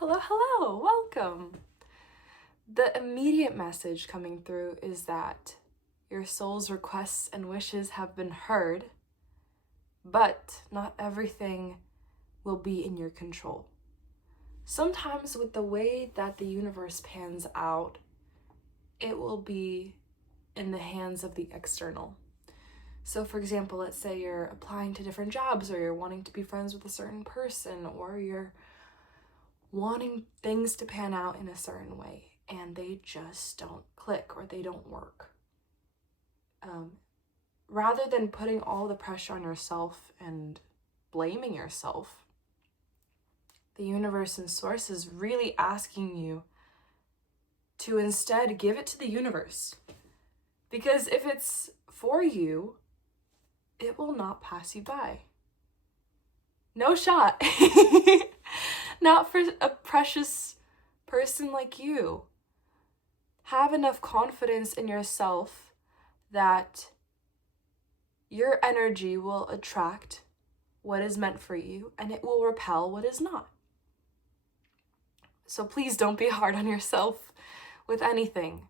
Hello, welcome. The immediate message coming through is that your soul's requests and wishes have been heard, but not everything will be in your control. Sometimes, with the way that the universe pans out, it will be in the hands of the external. So, for example, let's say you're applying to different jobs, or you're wanting to be friends with a certain person, or you're wanting things to pan out in a certain way and they just don't click or they don't work. Rather than putting all the pressure on yourself and blaming yourself, the universe and source is really asking you to instead give it to the universe. Because if it's for you, it will not pass you by. No shot. Not for a precious person like you. Have enough confidence in yourself that your energy will attract what is meant for you and it will repel what is not. So please don't be hard on yourself with anything.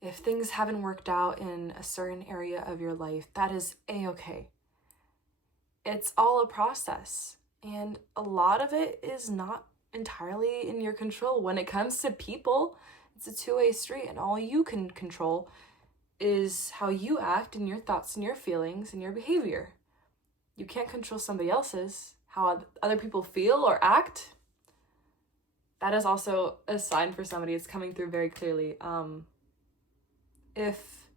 If things haven't worked out in a certain area of your life, that is a-okay. It's all a process. And a lot of it is not entirely in your control. When it comes to people, it's a two-way street, and all you can control is how you act and your thoughts and your feelings and your behavior. You can't control somebody else's, how other people feel or act. That is also a sign for somebody. It's coming through very clearly. If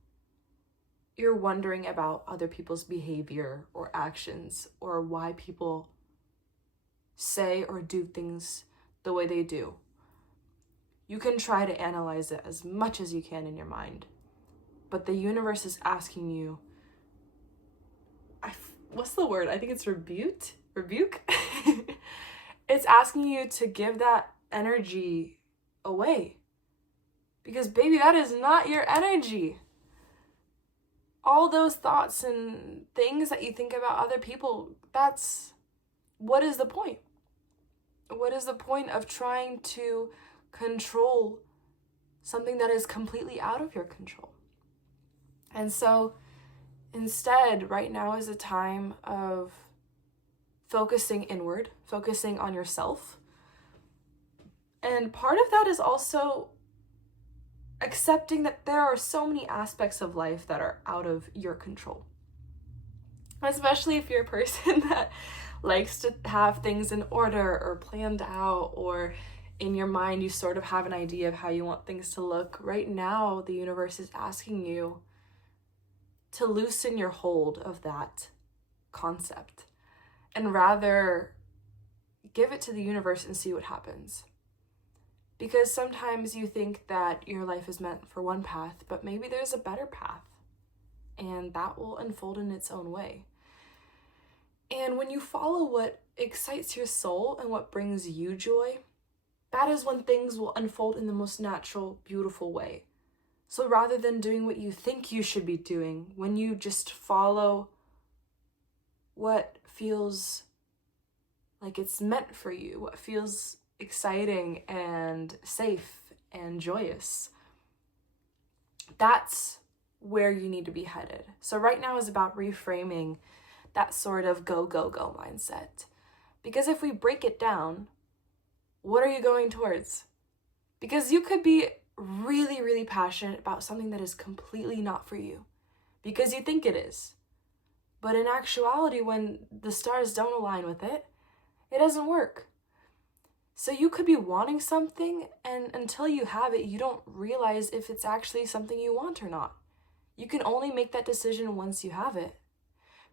you're wondering about other people's behavior or actions or why people say or do things the way they do, you can try to analyze it as much as you can in your mind. But the universe is asking you, what's the word? I think it's rebuke? It's asking you to give that energy away. Because baby, that is not your energy. All those thoughts and things that you think about other people, what is the point? What is the point of trying to control something that is completely out of your control? And so instead, right now is a time of focusing inward, focusing on yourself. And part of that is also accepting that there are so many aspects of life that are out of your control. Especially if you're a person that likes to have things in order or planned out, or in your mind you sort of have an idea of how you want things to look. Right now, the universe is asking you to loosen your hold of that concept and rather give it to the universe and see what happens. Because sometimes you think that your life is meant for one path, but maybe there's a better path, and that will unfold in its own way. And when you follow what excites your soul and what brings you joy, that is when things will unfold in the most natural, beautiful way. So rather than doing what you think you should be doing, when you just follow what feels like it's meant for you, what feels exciting and safe and joyous, that's where you need to be headed. So right now is about reframing that sort of go, go, go mindset. Because if we break it down, what are you going towards? Because you could be really, really passionate about something that is completely not for you because you think it is. But in actuality, when the stars don't align with it, it doesn't work. So you could be wanting something, and until you have it, you don't realize if it's actually something you want or not. You can only make that decision once you have it.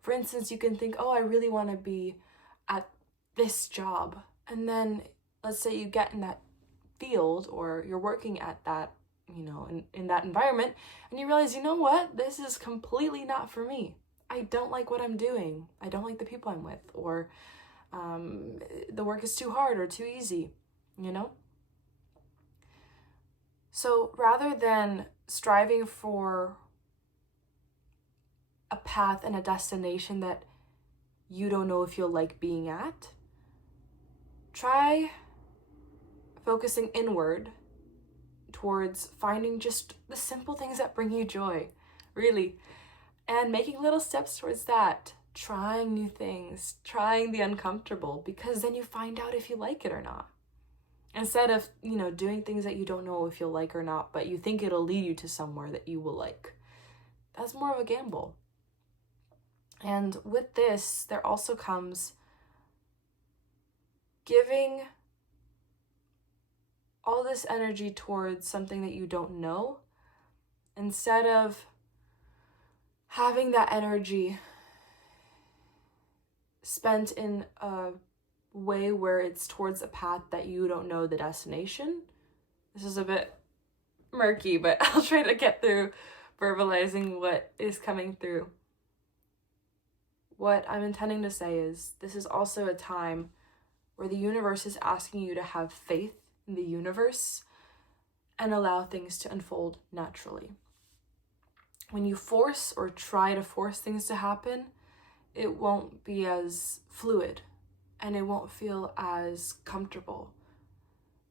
For instance, you can think, oh, I really want to be at this job. And then let's say you get in that field or you're working at that, in that environment, and you realize, you know what? This is completely not for me. I don't like what I'm doing. I don't like the people I'm with, or the work is too hard or too easy, So rather than striving for a path and a destination that you don't know if you'll like being at, try focusing inward towards finding just the simple things that bring you joy, really, and making little steps towards that, trying new things, trying the uncomfortable, because then you find out if you like it or not. Instead of, doing things that you don't know if you'll like or not, but you think it'll lead you to somewhere that you will like. That's more of a gamble. And with this, there also comes giving all this energy towards something that you don't know, instead of having that energy spent in a way where it's towards a path that you don't know the destination. This is a bit murky, but I'll try to get through verbalizing what is coming through. What I'm intending to say is this is also a time where the universe is asking you to have faith in the universe and allow things to unfold naturally. When you force or try to force things to happen, it won't be as fluid and it won't feel as comfortable.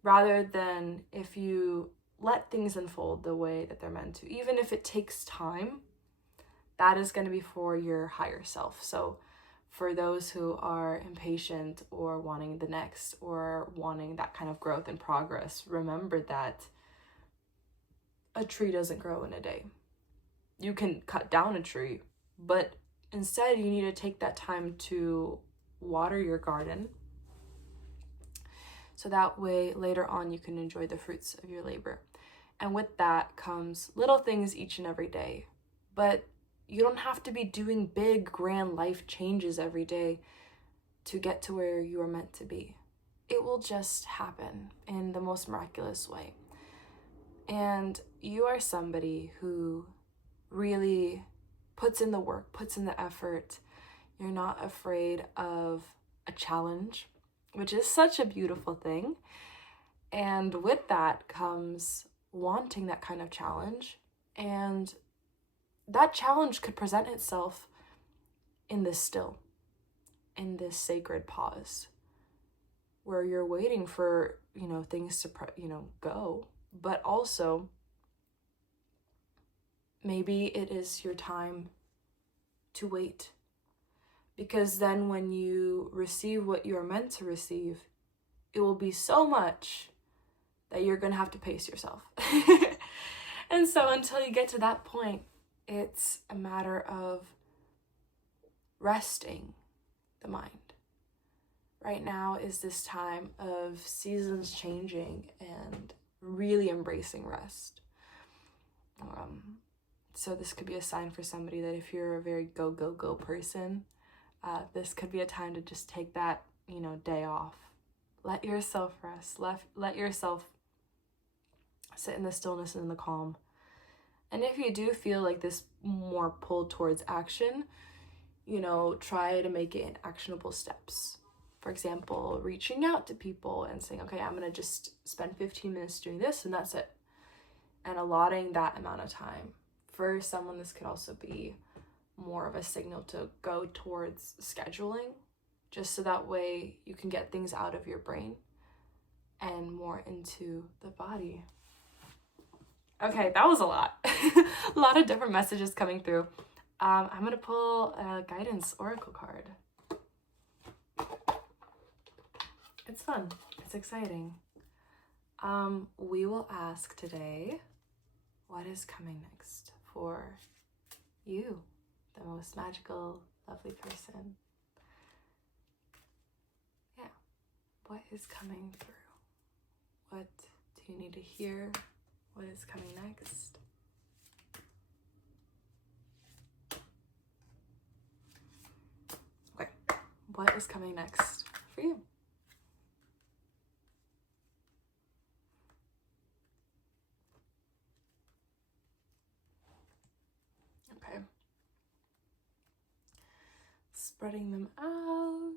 Rather than if you let things unfold the way that they're meant to, even if it takes time, that is going to be for your higher self. So for those who are impatient or wanting the next or wanting that kind of growth and progress, remember that a tree doesn't grow in a day. You can cut down a tree, but instead you need to take that time to water your garden, so that way later on you can enjoy the fruits of your labor. And with that comes little things each and every day. But you don't have to be doing big, grand life changes every day to get to where you are meant to be. It will just happen in the most miraculous way. And you are somebody who really puts in the work, puts in the effort. You're not afraid of a challenge, which is such a beautiful thing. And with that comes wanting that kind of challenge. And that challenge could present itself in this still, in this sacred pause, where you're waiting for, things to, go. But also, maybe it is your time to wait. Because then when you receive what you are meant to receive, it will be so much that you're going to have to pace yourself. And so until you get to that point, it's a matter of resting the mind. Right now is this time of seasons changing and really embracing rest. So this could be a sign for somebody that if you're a very go, go, go person, this could be a time to just take that, day off. Let yourself rest. Let yourself sit in the stillness and in the calm. And if you do feel like this more pull towards action, try to make it in actionable steps. For example, reaching out to people and saying, okay, I'm going to just spend 15 minutes doing this and that's it. And allotting that amount of time. For someone, this could also be more of a signal to go towards scheduling, just so that way you can get things out of your brain and more into the body. Okay, that was a lot. A lot of different messages coming through. I'm going to pull a guidance oracle card. It's fun. It's exciting. We will ask today, what is coming next for you, the most magical, lovely person? Yeah. What is coming through? What do you need to hear? What is coming next? Okay. What is coming next for you? Okay. Spreading them out.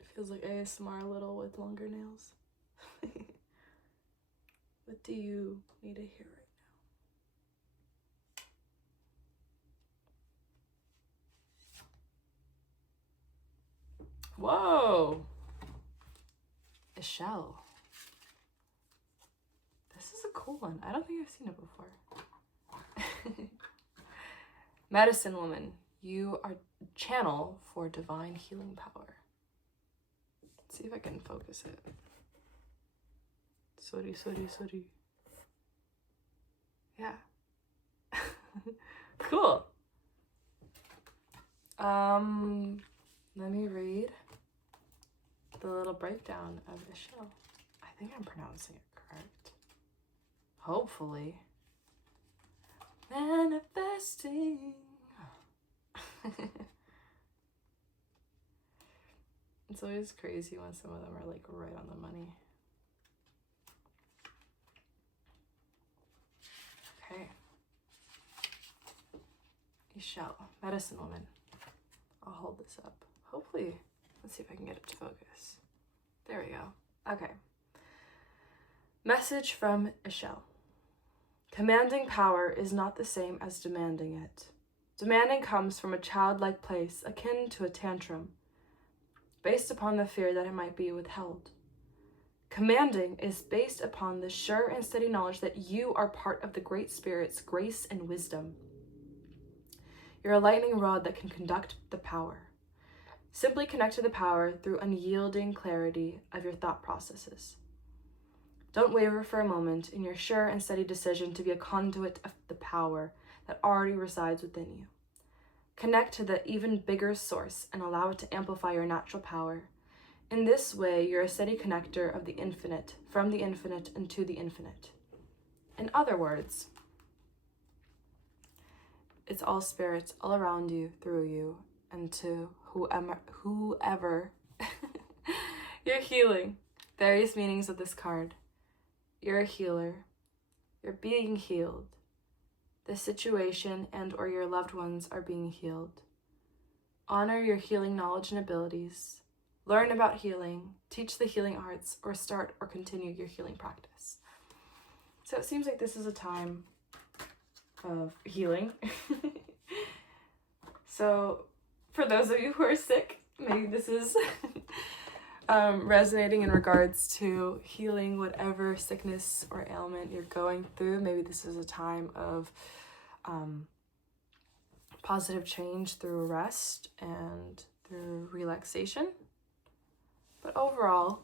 It feels like ASMR a little with longer nails. What do you need to hear right Whoa. Ishel. This is a cool one. I don't think I've seen it before. Medicine woman. You are a channel for divine healing power. Let's see if I can focus it. Sorry. Yeah. Cool. Let me read the little breakdown of Ishel. I think I'm pronouncing it correct. Hopefully. Manifesting. It's always crazy when some of them are like right on the money. Okay. Ishel, medicine woman. I'll hold this up. Hopefully, let's see if I can get it to focus. There we go. Okay. Message from Ishel. Commanding power is not the same as demanding it. Demanding comes from a childlike place akin to a tantrum, based upon the fear that it might be withheld. Commanding is based upon the sure and steady knowledge that you are part of the Great Spirit's grace and wisdom. You're a lightning rod that can conduct the power. Simply connect to the power through unyielding clarity of your thought processes. Don't waver for a moment in your sure and steady decision to be a conduit of the power that already resides within you. Connect to the even bigger source and allow it to amplify your natural power. In this way, you're a steady connector of the infinite, from the infinite and to the infinite. In other words, it's all spirits all around you, through you, and to whoever you're healing. Various meanings of this card. You're a healer. You're being healed. The situation and or your loved ones are being healed. Honor your healing knowledge and abilities. Learn about healing. Teach the healing arts, or start or continue your healing practice. So it seems like this is a time of healing. So for those of you who are sick, maybe this is resonating in regards to healing whatever sickness or ailment you're going through. Maybe this is a time of positive change through rest and through relaxation. But overall,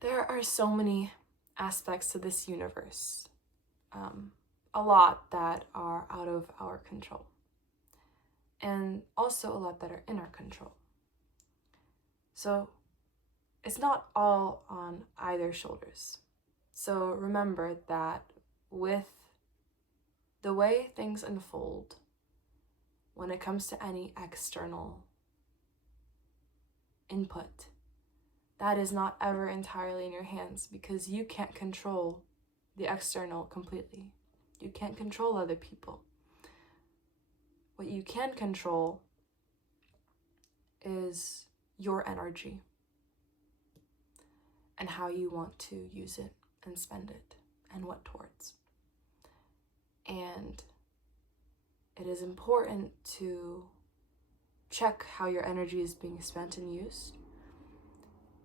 there are so many aspects to this universe, a lot that are out of our control, and also a lot that are in our control. So it's not all on either shoulders. So remember that with the way things unfold, when it comes to any external input, that is not ever entirely in your hands, because you can't control the external completely. You can't control other people. What you can control is your energy and how you want to use it and spend it and what towards. And it is important to check how your energy is being spent and used,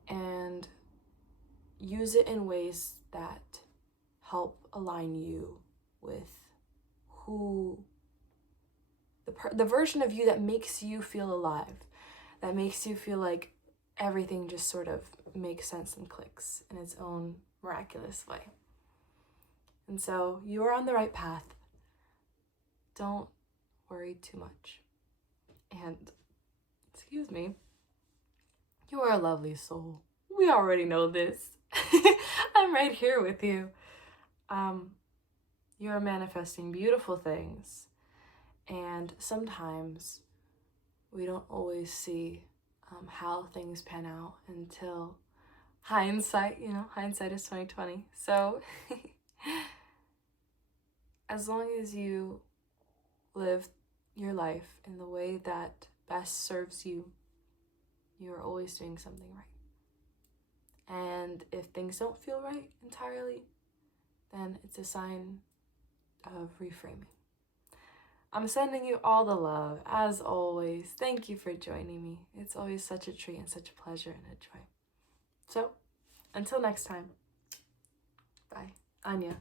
and use it in ways that help align you with the version of you that makes you feel alive, that makes you feel like everything just sort of makes sense and clicks in its own miraculous way. And so you are on the right path. Don't worry too much. And, excuse me, you are a lovely soul. We already know this. I'm right here with you. You are manifesting beautiful things. And sometimes we don't always see how things pan out until hindsight, hindsight is 2020. So as long as you live your life in the way that best serves you, you're always doing something right. And if things don't feel right entirely, then it's a sign of reframing. I'm sending you all the love, as always. Thank you for joining me. It's always such a treat and such a pleasure and a joy. So, until next time. Bye. Anya.